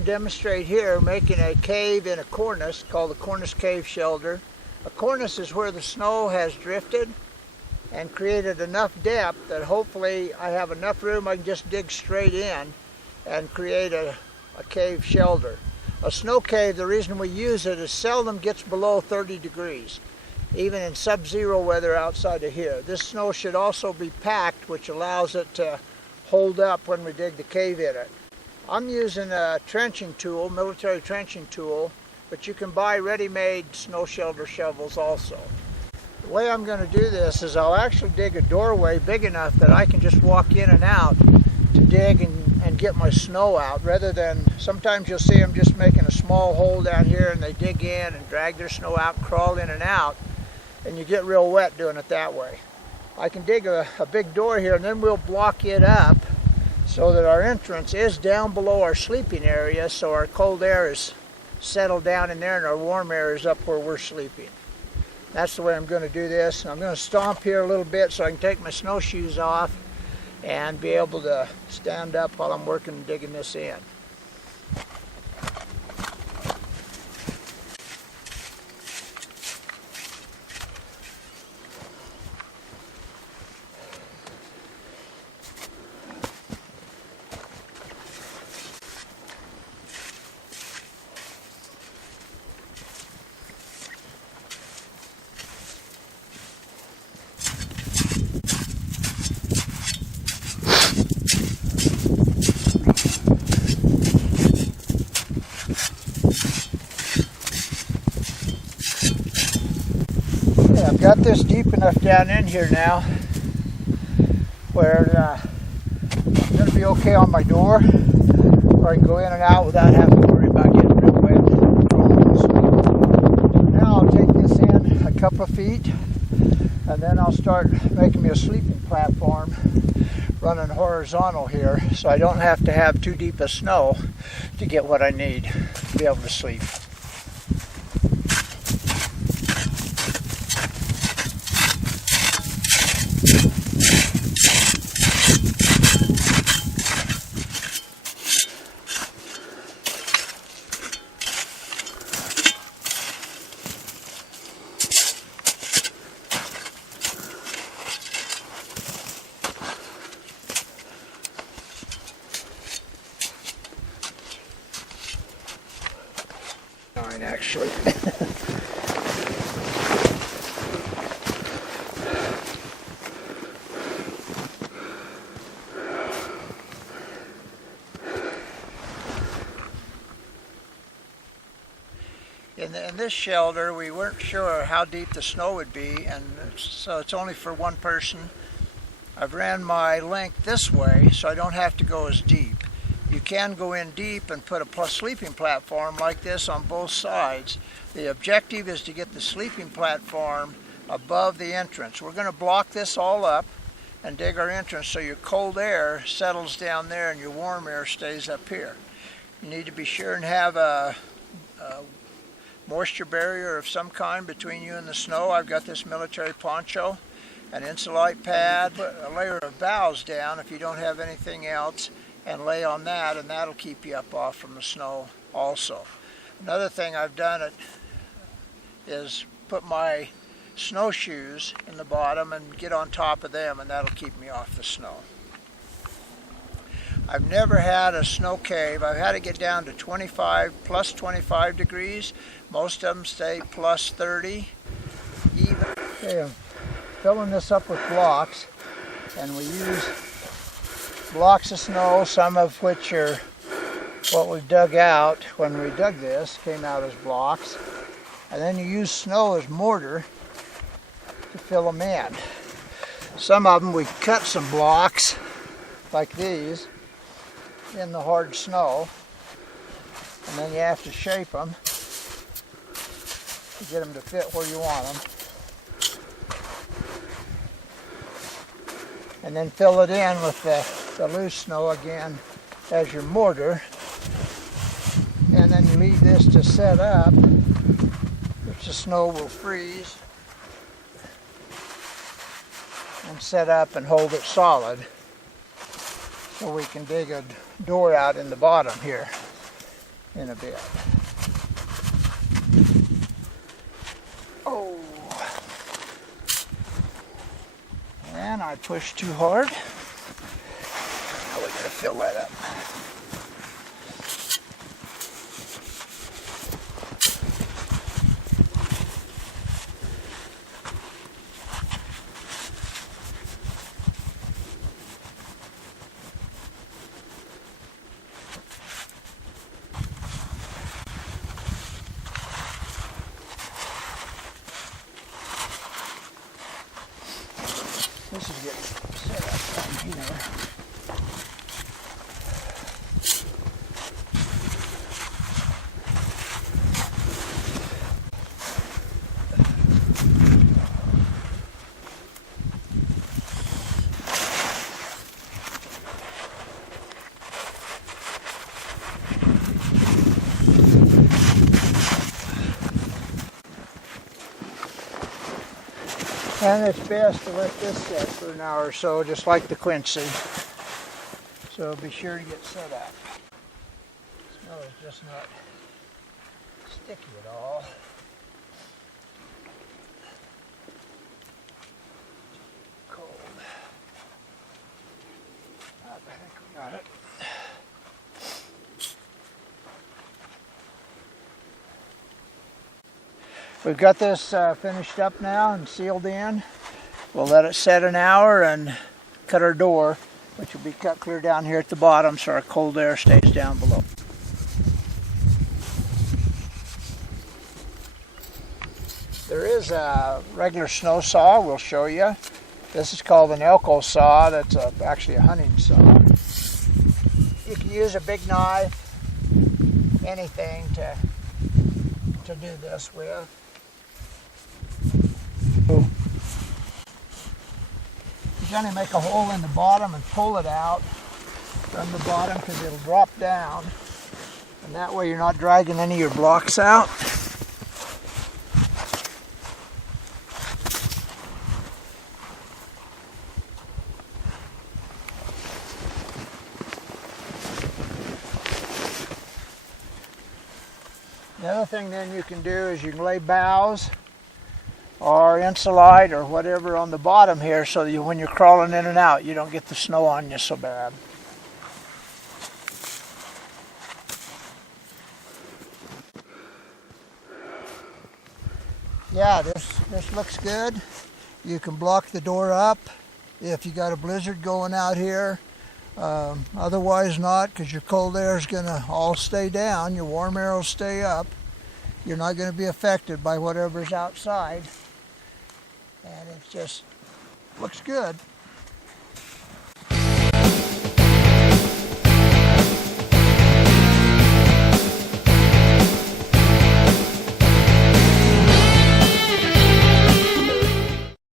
to demonstrate here making a cave in a cornice called the Cornice cave shelter. A cornice is where the snow has drifted and created enough depth that hopefully I have enough room I can just dig straight in and create a cave shelter. A snow cave, the reason we use it is seldom gets below 30 degrees, even in sub-zero weather outside of here. This snow should also be packed, which allows it to hold up when we dig the cave in it. I'm using a trenching tool, military trenching tool, but you can buy ready-made snow shelter shovels also. The way I'm going to do this is I'll actually dig a doorway big enough that I can just walk in and out to dig and get my snow out, rather than sometimes you'll see them just making a small hole down here and they dig in and drag their snow out and crawl in and out, and you get real wet doing it that way. I can dig a big door here, and then we'll block it up so that our entrance is down below our sleeping area, so our cold air is settled down in there and our warm air is up where we're sleeping. That's the way I'm going to do this. I'm going to stomp here a little bit so I can take my snowshoes off and be able to stand up while I'm working and digging this in. I've got this deep enough down in here now where I'm going to be okay on my door, where I can go in and out without having to worry about getting real wet. Now I'll take this in a couple of feet, and then I'll start making me a sleeping platform running horizontal here, so I don't have to have too deep of snow to get what I need to be able to sleep. Actually. In this shelter, we weren't sure how deep the snow would be, and so it's only for one person. I've ran my length this way so I don't have to go as deep. You can go in deep and put a sleeping platform like this on both sides. The objective is to get the sleeping platform above the entrance. We're going to block this all up and dig our entrance so your cold air settles down there and your warm air stays up here. You need to be sure and have a moisture barrier of some kind between you and the snow. I've got this military poncho, an insulite pad, put a layer of boughs down if you don't have anything else, and lay on that, and that'll keep you up off from the snow also. Another thing I've done is put my snowshoes in the bottom and get on top of them, and that'll keep me off the snow. I've never had a snow cave. I've had to get down to plus 25 degrees. Most of them stay plus 30 even. Okay, I'm filling this up with blocks, and we use blocks of snow, some of which are what we dug out when we dug this, came out as blocks. And then you use snow as mortar to fill them in. Some of them we cut some blocks like these in the hard snow, and then you have to shape them to get them to fit where you want them. And then fill it in with the loose snow again as your mortar, and then you leave this to set up, which the snow will freeze and set up and hold it solid, so we can dig a door out in the bottom here. in a bit. Oh, and I pushed too hard. Now we gotta fill that up. This is getting set up down here. And it's best to let this set for an hour or so, just like the Quincy. So be sure to get set up. The snow is just not sticky at all. Cold. I think we got it. We've got this finished up now and sealed in. We'll let it set an hour and cut our door, which will be cut clear down here at the bottom so our cold air stays down below. There is a regular snow saw we'll show you. This is called an Elko saw. That's actually a hunting saw. You can use a big knife, anything to do this with. You're going to make a hole in the bottom and pull it out from the bottom because it'll drop down. And that way you're not dragging any of your blocks out. The other thing then you can do is you can lay boughs or insulate or whatever on the bottom here so that when you're crawling in and out you don't get the snow on you so bad. Yeah, this looks good. You can block the door up if you got a blizzard going out here. Otherwise not, because your cold air is going to all stay down. Your warm air will stay up. You're not going to be affected by whatever's outside. And it just looks good.